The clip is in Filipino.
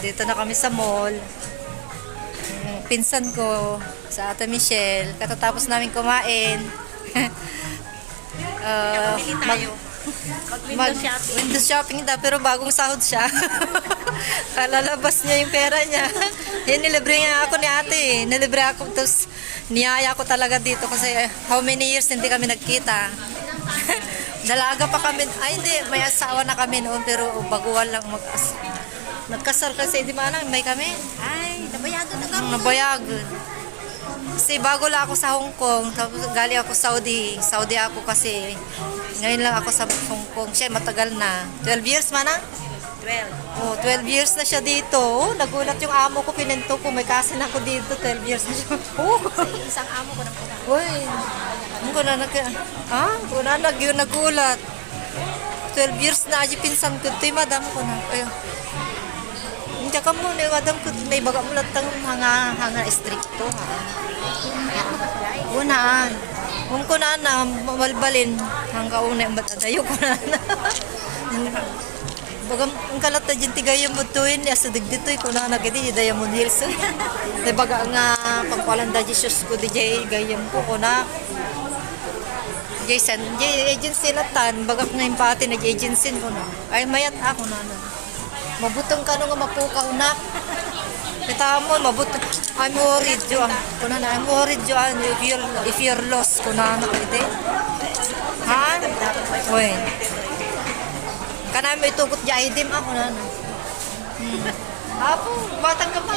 Dito na kami sa mall. Yung pinsan ko sa Ate Michelle. Katatapos namin kumain. Bili tayo. Mag-window shopping. Window shopping daw, pero bagong sahod siya. Kalalabas niya yung pera niya. Yan, nilibre nga ako ni ate. Nilibre ako, tapos niyaya ko talaga dito kasi how many years hindi kami nagkita. Dalaga pa kami. Ay, hindi. May asawa na kami noon, pero baguhan lang nagkasal kasi, di ba na, may kami. Ay, nabayagan na kami. Nabayagan. Kasi bago lang ako sa Hong Kong, tapos galing ako Saudi. Saudi ako kasi ngayon lang ako sa Hong Kong. Siya matagal na. 12 years man na? 12. Oh, 12 years na siya dito. Oh, nagulat yung amo ko, pinento ko. May kasin ako dito, 12 years na siya. Oh. Isang amo ko na po. Uy. Ang ko na yun nagulat. 12 years na aji pinsan ko. Ito yung madam ko na. Ayun. Hindi ka mo na yung madam ko. May baga mulat ng hanga stricto ha. Unaan. Kung ko na mamalbalin hanggang una yung batadayo ko na. Bagam ang kalat na dyan tigayang mo tuwin ya sa digditoy ko na nagadi Diamond Hills. Di baga nga pagpalan da Jesus ko DJ gayam ko na. Jason, agency na tan bagak na impati nag-agency ko na. Ay mayat ako na. Mabutong ka nga mapukaw na. Kita mo, mabutong. I'm worried jo. Kuna na, I'm worried jo. If you're lost, kuna na pwede. Ha? Uy. Kana may tugot ja idim ako na. Apo, batang ka pa.